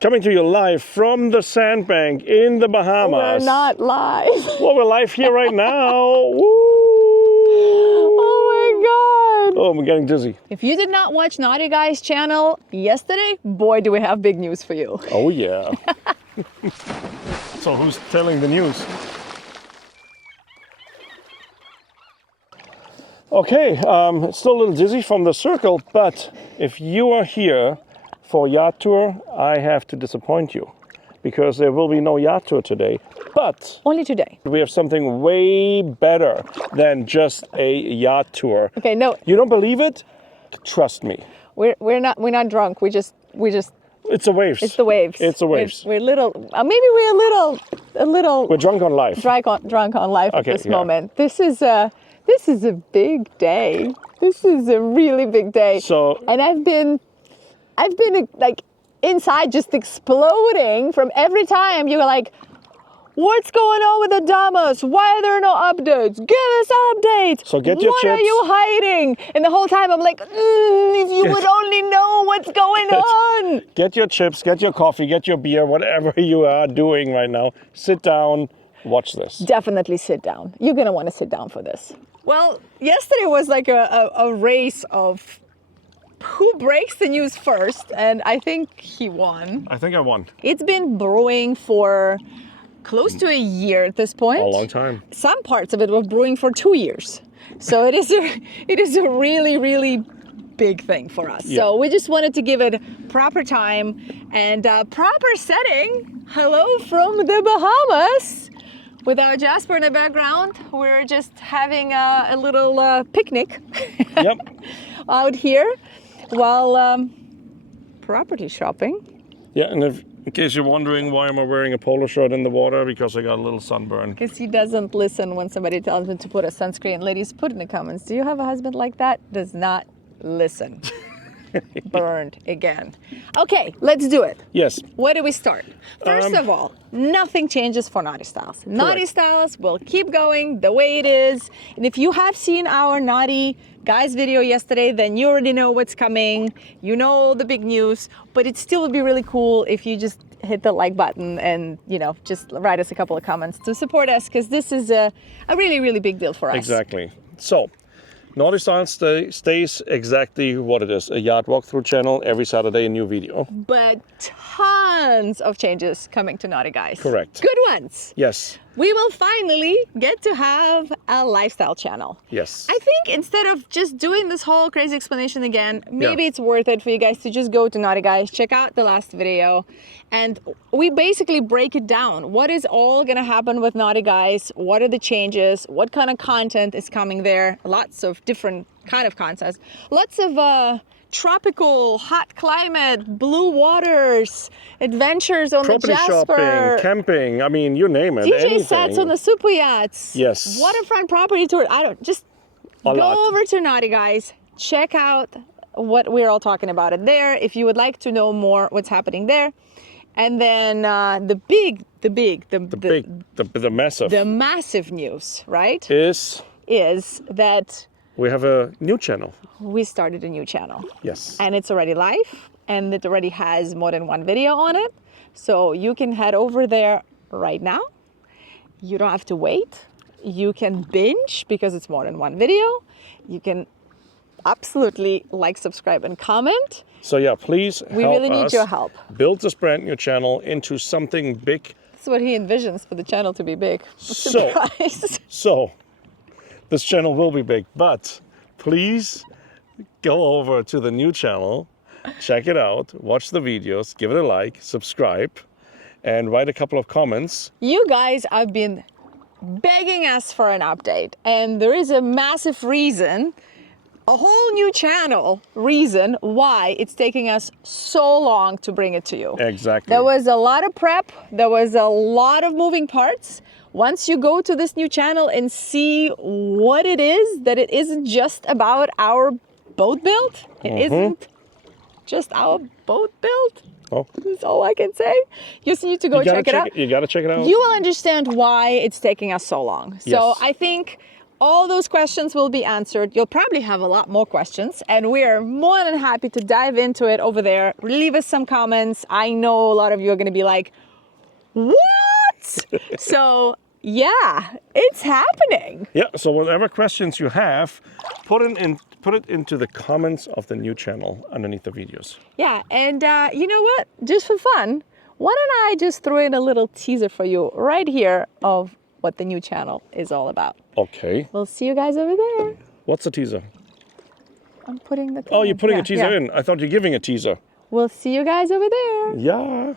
Coming to you live from the sandbank in the Bahamas. We're not live. Well, we're live here right now. Woo! Oh my God. Oh, I'm getting dizzy. If you did not watch Naughty Guys channel yesterday, boy, do we have big news for you. Oh, yeah. So who's telling the news? Okay, still a little dizzy from the circle, but if you are here for a yacht tour, I have to disappoint you because there will be no yacht tour today. But only today. We have something way better than just a yacht tour. Okay, no. You don't believe it? Trust me. We're not drunk. We just. It's the waves. It's the waves. It's the waves. We're little. Maybe we're a little. We're drunk on life. Drunk on life at this moment. This is a big day. This is a really big day. So. And I've been like inside just exploding from every time you're like, what's going on with ADAMAS? Why are there no updates? Give us updates. So get your chips. What are you hiding? And the whole time I'm like, if you would only know what's going on. Get your chips, get your coffee, get your beer, whatever you are doing right now. Sit down, watch this. Definitely sit down. You're going to want to sit down for this. Well, yesterday was like a race of who breaks the news first, and I think he won. I think I won. It's been brewing for close to a year at this point. A long time. Some parts of it were brewing for 2 years. So it is a really, really big thing for us. Yeah. So we just wanted to give it proper time and proper setting. Hello from the Bahamas. With our Jasper in the background, we're just having a little picnic Yep. out here while property shopping. Yeah, and in case you're wondering why am I wearing a polo shirt in the water, because I got a little sunburn. Because he doesn't listen when somebody tells him to put a sunscreen. Ladies, put in the comments, do you have a husband like that? Does not listen. Burned again. Okay, let's do it. Yes. Where do we start? First of all, nothing changes for NautiStyles. NautiStyles will keep going the way it is. And if you have seen our Naughty Guys video yesterday, then you already know what's coming. You know the big news, but it still would be really cool if you just hit the like button and, just write us a couple of comments to support us, because this is a really, really big deal for us. Exactly. So, NautiStyles stays exactly what it is. A yacht walkthrough channel, every Saturday a new video. But tons of changes coming to Naughty Guys. Correct. Good ones. Yes. We will finally get to have a lifestyle channel. Yes. I think instead of just doing this whole crazy explanation again, maybe it's worth it for you guys to just go to Naughty Guys, check out the last video, and we basically break it down. What is all gonna happen with Naughty Guys? What are the changes? What kind of content is coming there? Lots of different kind of content. Lots of tropical, hot climate, blue waters, adventures on property the Jasper. shopping, camping, I mean, you name it. DJ sets on the super yachts. Yes. Waterfront property tour. Just go over to Naughty Guys, check out what we're all talking about it there. If you would like to know more what's happening there. And then the massive news, right? Is that we have a new channel. We started a new channel. Yes. And it's already live, and it already has more than one video on it. So you can head over there right now. You don't have to wait. You can binge because it's more than one video. You can absolutely like, subscribe, and comment. So yeah, please we really need your help. Build this brand new channel into something big. That's what he envisions for the channel to be big. So this channel will be big, but please go over to the new channel, check it out, watch the videos, give it a like, subscribe, and write a couple of comments. You guys have been begging us for an update, and there is a massive reason, a whole new channel reason why it's taking us so long to bring it to you. Exactly. There was a lot of prep, there was a lot of moving parts. Once you go to this new channel and see what it is, that it isn't just about our boat build, it isn't just our boat build. Oh. That's all I can say. You just need to go check it out. You gotta check it out. You will understand why it's taking us so long. So Yes. I think all those questions will be answered. You'll probably have a lot more questions, and we are more than happy to dive into it over there. Leave us some comments. I know a lot of you are going to be like, what? So yeah, it's happening. Yeah, so whatever questions you have, put it into the comments of the new channel underneath the videos. Yeah, and you know what? Just for fun, why don't I just throw in a little teaser for you right here of what the new channel is all about. Okay. We'll see you guys over there. What's the teaser? I'm putting the Oh, you're putting a teaser in. I thought you're giving a teaser. We'll see you guys over there. Yeah.